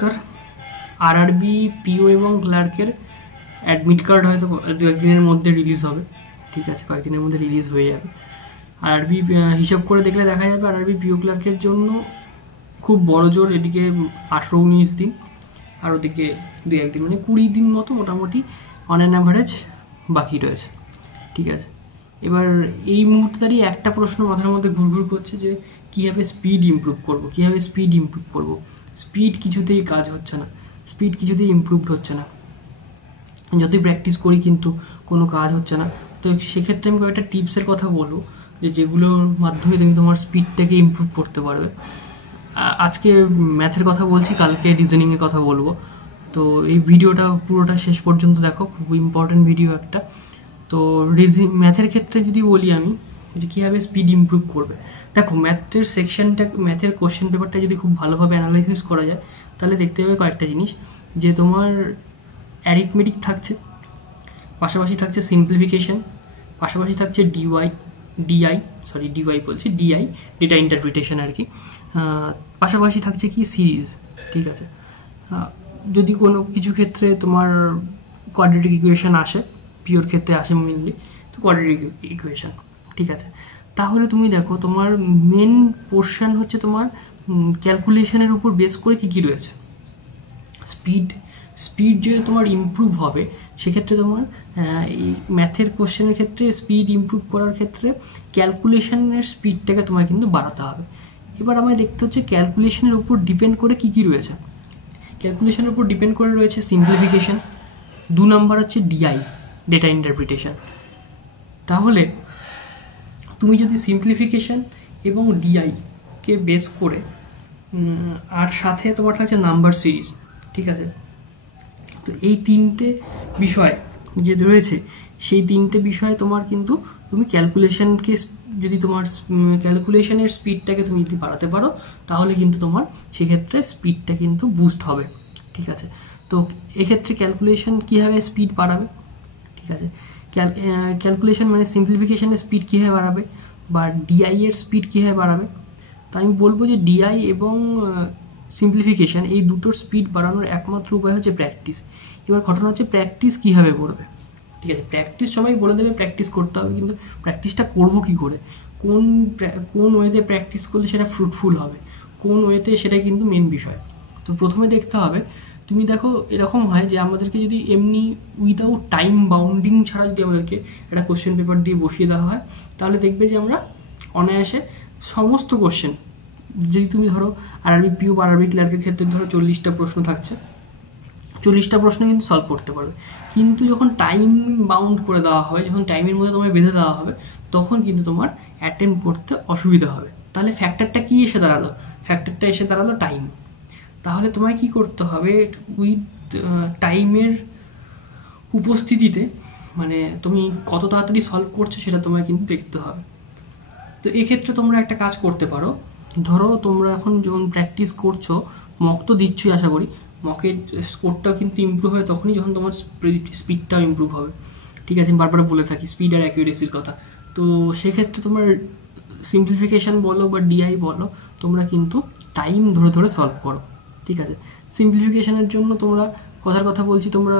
নমস্কার। আরআরবি পিও এবং ক্লার্কের admit card হয়তো দু একদিনের মধ্যে রিলিজ হবে। ঠিক আছে, কয়েকদিনের মধ্যে রিলিজ হয়ে যাবে। আরআরবি হিসাব করে দেখলে দেখা যাবে আরআরবি পিও ক্লার্কের জন্য খুব বড় জোর এদিকে 18-19 দিন, আর ওদিকে দু একদিন মানে 20 দিন মতো মোটামুটি অন অ্যান অ্যাভারেজ বাকি রয়েছে। ঠিক আছে, এবার এই মুহূর্তে দাঁড়িয়ে একটা প্রশ্ন মাথার মধ্যে ঘুরঘুর করছে যে কীভাবে স্পিড ইমপ্রুভ করবো। স্পিড কিছুতেই কাজ হচ্ছে না, স্পিড কিছুতেই ইমপ্রুভড হচ্ছে না, যতই প্র্যাকটিস করি কিন্তু কোনো কাজ হচ্ছে না। তো সেক্ষেত্রে আমি কয়েকটা টিপসের কথা বলবো যেগুলোর মাধ্যমে তুমি তোমার স্পিডটাকে ইমপ্রুভ করতে পারবে। আজকে ম্যাথের কথা বলছি, কালকে রিজনিংয়ের কথা বলবো। তো এই ভিডিওটা পুরোটা শেষ পর্যন্ত দেখো, খুব ইম্পর্টেন্ট ভিডিও একটা। তো ম্যাথের ক্ষেত্রে যদি বলি আমি যে কীভাবে স্পিড ইমপ্রুভ করবে, দেখো ম্যাথের সেকশনটা, ম্যাথের কোশ্চেন পেপারটা যদি খুব ভালোভাবে অ্যানালাইসিস করা যায় তাহলে দেখতে হবে কয়েকটা জিনিস, যে তোমার অ্যারিথমেটিক থাকছে, পাশাপাশি থাকছে সিম্পলিফিকেশন, পাশাপাশি থাকছে ডিআই ডেটা ইন্টারপ্রিটেশন আর কি, পাশাপাশি থাকছে কি সিরিজ। ঠিক আছে, যদি কোনো কিছু ক্ষেত্রে তোমার কোয়াড্রেটিক ইকুয়েশন আসে, পিওর ক্ষেত্রে আসে মেনলি, তো কোয়াড্রেটিক ইকুয়েশন। ঠিক আছে, তাহলে তুমি দেখো তোমার মেন পোর্শন হচ্ছে তোমার ক্যালকুলেশনের উপর বেস করে কী রয়েছে। স্পিড যে তোমার ইমপ্রুভ হবে সেক্ষেত্রে তোমার এই ম্যাথের কোশ্চেনের ক্ষেত্রে স্পিড ইমপ্রুভ করার ক্ষেত্রে ক্যালকুলেশনের স্পিডটাকে তোমায় কিন্তু বাড়াতে হবে। এবার আমায় দেখতে হচ্ছে ক্যালকুলেশনের উপর ডিপেন্ড করে কী রয়েছে। ক্যালকুলেশনের উপর ডিপেন্ড করে রয়েছে সিম্পলিফিকেশন, 2 নাম্বার হচ্ছে ডিআই ডেটা ইন্টারপ্রিটেশন। তাহলে তুমি যদি সিম্পলিফিকেশন এবং ডিআইকে বেস করে আর সাথে তোমার থাকছে নাম্বার সিরিজ। ঠিক আছে, তো এই তিনটে বিষয় যে রয়েছে সেই তিনটে বিষয়ে তোমার কিন্তু তুমি ক্যালকুলেশনকে যদি তোমার ক্যালকুলেশনের স্পিডটাকে তুমি যদি বাড়াতে পারো তাহলে কিন্তু তোমার সেক্ষেত্রে স্পিডটা কিন্তু বুস্ট হবে। ঠিক আছে, তো এক্ষেত্রে ক্যালকুলেশন কীভাবে স্পিড বাড়াবে। ঠিক আছে, ক্যালকুলেশন মানে সিম্পলিফিকেশনের স্পিড কীভাবে বাড়াবে বা ডিআই এর স্পিড কীভাবে বাড়াবে। তো আমি বলবো যে ডিআই এবং সিম্পলিফিকেশান এই দুটোর স্পিড বাড়ানোর একমাত্র উপায় হচ্ছে প্র্যাকটিস। এবার ঘটনা হচ্ছে প্র্যাকটিস কীভাবে করবে। ঠিক আছে, প্র্যাকটিস সবাই বলে দেবে প্র্যাকটিস করতে হবে, কিন্তু প্র্যাকটিসটা করবো কী করে, কোন ওয়েতে প্র্যাকটিস করলে সেটা ফ্রুটফুল হবে, কোন ওয়েতে, সেটা কিন্তু মেন বিষয়। তো প্রথমে দেখতে হবে, তুমি দেখো এরকম হয় যে আমাদেরকে যদি এমনি উইদাউট টাইম বাউন্ডিং ছাড়া যদি আমাদেরকে একটা কোশ্চেন পেপার দিয়ে বসিয়ে দেওয়া হয় তাহলে দেখবে যে আমরা অনায়াসে সমস্ত কোশ্চেন, যদি তুমি ধরো আরআরবি পিও বা আরআরবি ক্লার্কের ক্ষেত্রে ধরো 40টা প্রশ্ন থাকছে, 40টা প্রশ্ন কিন্তু সলভ করতে পারবে। কিন্তু যখন টাইম বাউন্ড করে দেওয়া হবে, যখন টাইমের মধ্যে তোমায় বেঁধে দেওয়া হবে, তখন কিন্তু তোমার অ্যাটেম্প করতে অসুবিধা হবে। তাহলে ফ্যাক্টরটা কি এসে দাঁড়ালো, ফ্যাক্টরটা এসে দাঁড়ালো টাইম। তাহলে তোমায় কি করতে হবে, উইথ টাইমের উপস্থিতিতে মানে তুমি কত তাড়াতাড়ি সলভ করছো সেটা তোমায় কিন্তু দেখতে হবে। তো এক্ষেত্রে তোমরা একটা কাজ করতে পারো, ধরো তোমরা এখন যখন প্র্যাকটিস করছো, মক তো দিচ্ছই আশা করি, মকের স্কোরটাও কিন্তু ইমপ্রুভ হয় তখনই যখন তোমার স্পিডটাও ইমপ্রুভ হবে। ঠিক আছে, আমি বারবার বলে থাকি স্পিড আর অ্যাকিউরেসির কথা। তো সেক্ষেত্রে তোমার সিম্পলিফিকেশান বলো বা ডিআই বলো, তোমরা কিন্তু টাইম ধরে ধরে সলভ করো। ঠিক আছে, সিম্পলিফিকেশানের জন্য তোমরা কথার কথা বলছি, তোমরা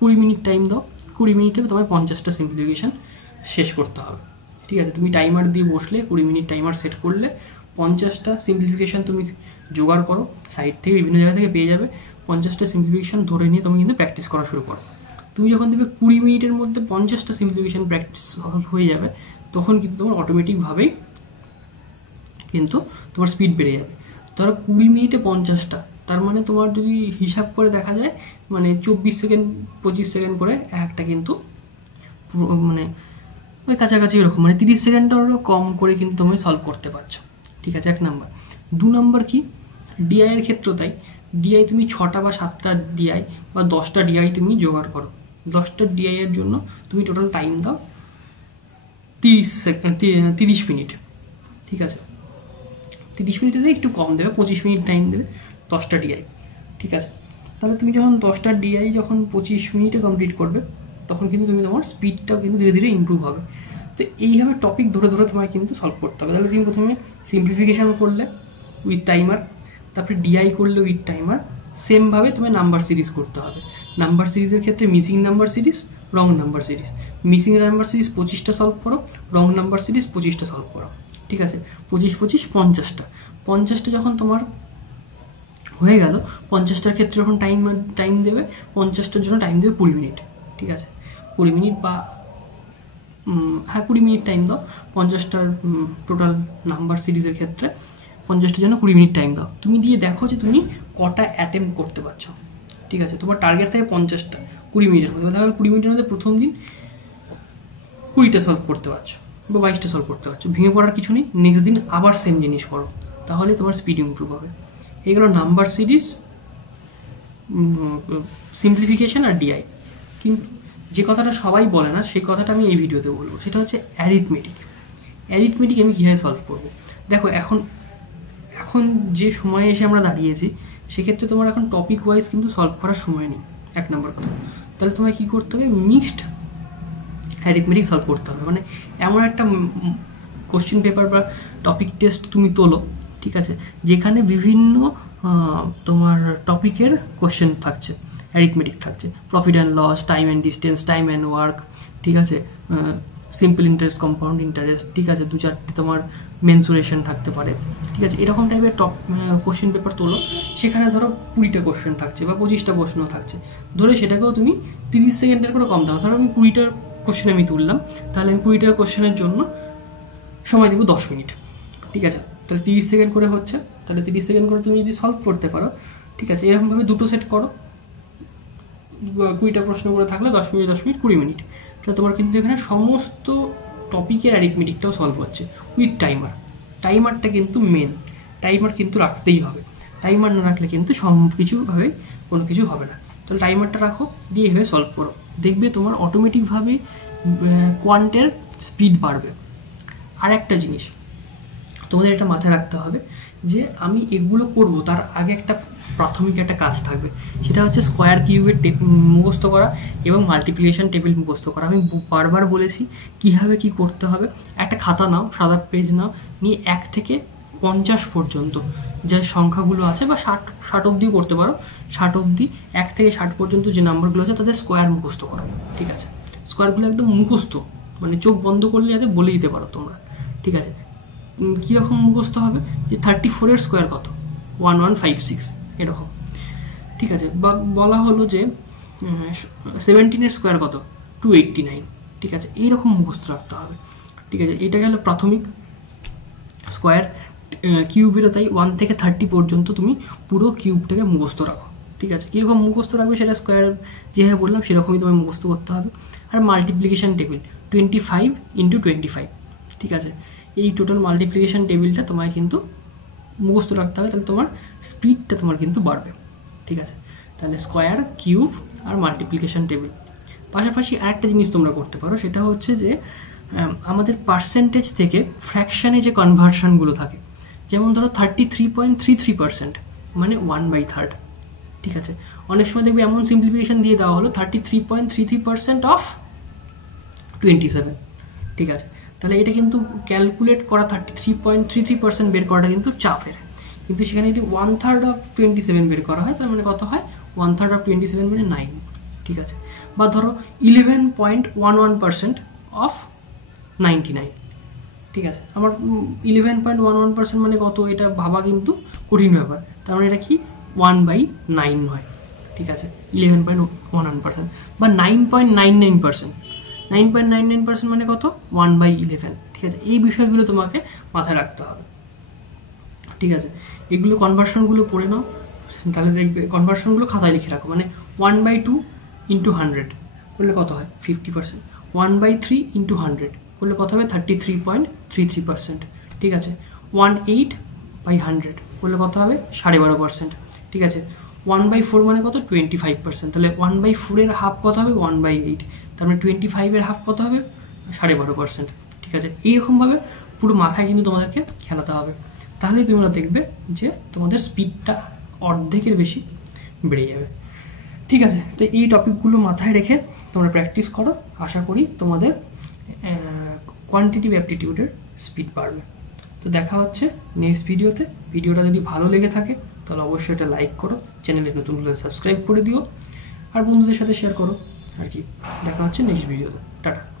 20 মিনিট টাইম দাও, 20 মিনিটে তোমায় 50টা সিম্পলিফিকেশান শেষ করতে হবে। ঠিক আছে, তুমি টাইমার দিয়ে বসলে, 20 মিনিট টাইমার সেট করলে 50টা সিম্পলিফিকেশান তুমি জোগাড় করো, সাইড থেকে বিভিন্ন জায়গা থেকে পেয়ে যাবে। 50টা সিম্পলিফিকেশান ধরে নিয়ে তুমি কিন্তু প্র্যাকটিস করা শুরু করো। তুমি যখন দেখবে 20 মিনিটের মধ্যে 50টা সিম্পলিফিকেশান প্র্যাকটিস হয়ে যাবে, তখন কিন্তু তোমার অটোমেটিকভাবেই কিন্তু তোমার স্পিড বেড়ে যাবে। ধরো 20 মিনিটে 50টা, তার মানে তোমার যদি হিসাব করে দেখা যায় মানে 24 সেকেন্ড 25 সেকেন্ড করে একটা কিন্তু মানে ওই কাছাকাছি এরকম, মানে 30 সেকেন্ডটারও কম করে কিন্তু তুমি সলভ করতে পারছো। ঠিক আছে, 1 নাম্বার। 2 নাম্বার কি, ডিআইয়ের ক্ষেত্রেও তাই। ডিআই তুমি 6টা বা 7টা ডিআই বা 10টা ডিআই তুমি জোগাড় করো। 10টা ডিআইয়ের জন্য তুমি টোটাল টাইম দাও 30 মিনিট। ঠিক আছে, 30 মিনিটে একটু কম দেবে, 25 মিনিট টাইম দেবে 10টা ডিআই। ঠিক আছে, তাহলে তুমি যখন 10টা ডিআই যখন 25 মিনিটে কমপ্লিট করবে তখন কিন্তু তুমি তোমার স্পিডটাও কিন্তু ধীরে ধীরে ইমপ্রুভ হবে। তো এইভাবে টপিক ধরে ধরে তোমায় কিন্তু সলভ করতে হবে। তাহলে তুমি প্রথমে সিম্পলিফিকেশান করলে উইথ টাইমার, তারপরে ডিআই করলে উইথ টাইমার, সেমভাবে তোমায় নাম্বার সিরিজ করতে হবে। নাম্বার সিরিজের ক্ষেত্রে missing number series, wrong number series. Missing number series 25টা সলভ করো, রং নাম্বার সিরিজ 25টা সলভ করো, ঠিক আছে? 25 25 50টা। 50টা যখন তোমার হয়ে গেল, 50টার ক্ষেত্রে যখন টাইম দেবে, 50টার জন্য টাইম দেবে 20 মিনিট, ঠিক আছে? 20 মিনিট বা 20 মিনিট টাইম দাও। 50টার টোটাল নাম্বার সিরিজের ক্ষেত্রে 50টার জন্য 20 মিনিট টাইম দাও। তুমি দিয়ে দেখো যে তুমি কটা অ্যাটেম্প করতে পারছো, ঠিক আছে? তোমার টার্গেট থাকে 50টা 20 মিনিটের মধ্যে। তাহলে 20 মিনিটের মধ্যে প্রথম দিন 20টা সলভ করতে পারছো বা 22টা সলভ করতে পারছো, ভেঙে পড়ার কিছু নেই। নেক্সট দিন আবার সেম জিনিস করো, তাহলে তোমার স্পিড ইমপ্রুভ হবে। এগুলো নাম্বার সিরিজ, সিম্পলিফিকেশন আর ডিআই। কিন্তু যে কথাটা সবাই বলে না, সেই কথাটা আমি এই ভিডিওতে বলবো, সেটা হচ্ছে অ্যারিথমেটিক। অ্যারিথমেটিক আমি কীভাবে সলভ করবো? দেখো এখন যে সময়ে এসে আমরা দাঁড়িয়েছি, সেক্ষেত্রে তোমার এখন টপিক ওয়াইজ কিন্তু সলভ করার সময় নেই, এক নম্বর কথা। তাহলে তোমায় কী করতে হবে? মিক্সড অ্যারিথমেটিক সলভ করতে হবে। মানে এমন একটা কোশ্চেন পেপার বা টপিক টেস্ট তুমি তোলো, ঠিক আছে, যেখানে বিভিন্ন তোমার টপিকের কোশ্চেন থাকছে, অ্যারিথমেটিক থাকছে, profit and loss, time and distance, time and work, ঠিক আছে, সিম্পল ইন্টারেস্ট, কম্পাউন্ড ইন্টারেস্ট, ঠিক আছে, 2-4টে তোমার মেনসুরেশন থাকতে পারে, ঠিক আছে? এরকম টাইপের কোশ্চেন পেপার তোলো, সেখানে ধরো 20টা কোশ্চেন থাকছে বা 25টা প্রশ্ন থাকছে, ধরে সেটাকেও তুমি 30 সেকেন্ডের করে কম দাও। ধরো আমি 20টার কোশ্চেন আমি তুললাম, তাহলে আমি 20টার কোশ্চেনের জন্য সময় দেবো 10 মিনিট, ঠিক আছে? তাহলে 30 সেকেন্ড করে হচ্ছে, তাহলে 30 সেকেন্ড করে তুমি যদি সলভ করতে পারো, ঠিক আছে, এরকমভাবে দুটো সেট করো, 20টা প্রশ্ন করে থাকলে 10 মিনিট 10 মিনিট 20 মিনিট। তাহলে তোমার কিন্তু এখানে সমস্ত টপিকের অ্যারিথমেটিকটাও সলভ হচ্ছে উইথ টাইমার। টাইমারটা কিন্তু মেন, টাইমার কিন্তু রাখতেই হবে। টাইমার না রাখলে কিন্তু সব কিছুভাবে কোনো কিছু হবে না। তাহলে টাইমারটা রাখো, দিয়ে এভাবে সলভ করো, দেখবে তোমার অটোমেটিকভাবে কোয়ান্টের স্পিড বাড়বে। আর একটা জিনিস তোমাদের এটা মাথায় রাখতে হবে যে আমি এগুলো করব, তার আগে একটা প্রাথমিক একটা কাজ থাকবে, সেটা হচ্ছে স্কোয়ার কিউবের মুখস্থ করা এবং মাল্টিপ্লিকেশন টেবিল মুখস্থ করা। আমি বারবার বলেছি কীভাবে কী করতে হবে। একটা খাতা নাও, সাদা পেজ নাও, নিয়ে 1 থেকে 50 পর্যন্ত যে সংখ্যাগুলো আছে, বা 60 অবধিও করতে পারো, 60 অবধি 1 থেকে 60 পর্যন্ত যে নাম্বারগুলো আছে তাদের স্কোয়ার মুখস্থ করো, ঠিক আছে? স্কোয়ারগুলো একদম মুখস্থ, মানে চোখ বন্ধ করলে যাতে বলে দিতে পারো তোমরা, ঠিক আছে? কীরকম মুখস্থ হবে? যে 34-এর স্কোয়ার কত? 1156 এরকম, ঠিক আছে? বা বলা হলো যে 17-এর স্কোয়ার কত? 289, ঠিক আছে? এইরকম মুখস্থ রাখতে হবে, ঠিক আছে? এটা গেল প্রাথমিক। স্কোয়ার কিউবেরও তাই 1 থেকে 30 পর্যন্ত তুমি পুরো কিউবটাকে মুখস্থ রাখো, ঠিক আছে? কীরকম মুখস্থ রাখবে সেটা স্কোয়ার যেভাবে বললাম সেরকমই তোমায় মুখস্থ করতে হবে। আর মাল্টিপ্লিকেশন টেবিল 25 × 25, ঠিক আছে? এই টোটাল মাল্টিপ্লিকেশন টেবিলটা তোমায় কিন্তু মুখস্থ রাখতে হবে, তাহলে তোমার স্পিডটা তোমার কিন্তু বাড়বে, ঠিক আছে? তাহলে স্কোয়ার, কিউব আর মাল্টিপ্লিকেশন টেবিল। পাশাপাশি আরেকটা জিনিস তোমরা করতে পারো, সেটা হচ্ছে যে আমাদের পার্সেন্টেজ থেকে ফ্র্যাকশানে যে কনভার্সনগুলো থাকে, যেমন ধরো 33.33%, মানে 1/3, ঠিক আছে? অনেক সময় দেখবে এমন সিম্পলিফিকেশন দিয়ে দেওয়া হলো 33.33% অফ 27, ঠিক আছে? তাহলে এটা কিন্তু ক্যালকুলেট করা 33.33% বের করাটা কিন্তু চাপের, কিন্তু সেখানে যদি 1/3 অফ 27 বের করা হয়, তার মানে কত হয়? 1/3 অফ 27 মানে 9, ঠিক আছে? বা ধরো 11.11% অফ 99, ঠিক আছে? আমার 11.11% মানে কত, এটা ভাবা কিন্তু কঠিন ব্যাপার। তার মানে এটা কি 1/9 হয়, ঠিক আছে? 11.11% বা 9.99%, 9.99% মানে কত? 1/11, ঠিক আছে? এই বিষয়গুলো তোমাকে মাথায় রাখতে হবে, ঠিক আছে? এগুলো কনভার্সনগুলো পড়ে নাও, তাহলে দেখবে কনভার্সনগুলো খাতায় লিখে রাখো। মানে 1/2 × 100 করলে কত হয়? 50%। 1/3 × 100 করলে কত হবে? 33.33%, ঠিক আছে? 1/8/100 করলে কত হবে? 12.5%, ঠিক আছে? 1/4 মানে কত? 25%। তাহলে 1/4-এর হাফ কত হবে? 1/8। তার মানে 25-এর হাফ কত হবে? 12.5%, ঠিক আছে? এইরকমভাবে পুরো মাথায় কিন্তু তোমাদেরকে খেলাতে হবে, তাহলেই তোমরা দেখবে যে তোমাদের স্পিডটা অর্ধেকের বেশি বেড়ে যাবে, ঠিক আছে? তো এই টপিকগুলো মাথায় রেখে তোমরা প্র্যাকটিস করো, আশা করি তোমাদের কোয়ান্টিটিভ অ্যাপটিটিউডের স্পিড বাড়বে। তো দেখা হচ্ছে নেক্সট ভিডিওতে। ভিডিওটা যদি ভালো লেগে থাকে তাহলে অবশ্যই এটা লাইক করো, চ্যানেলে নতুন হলে সাবস্ক্রাইব করে দিও, আর বন্ধুদের সাথে শেয়ার করো আর কি। দেখা হচ্ছে নেক্সট ভিডিওতে। টাটা।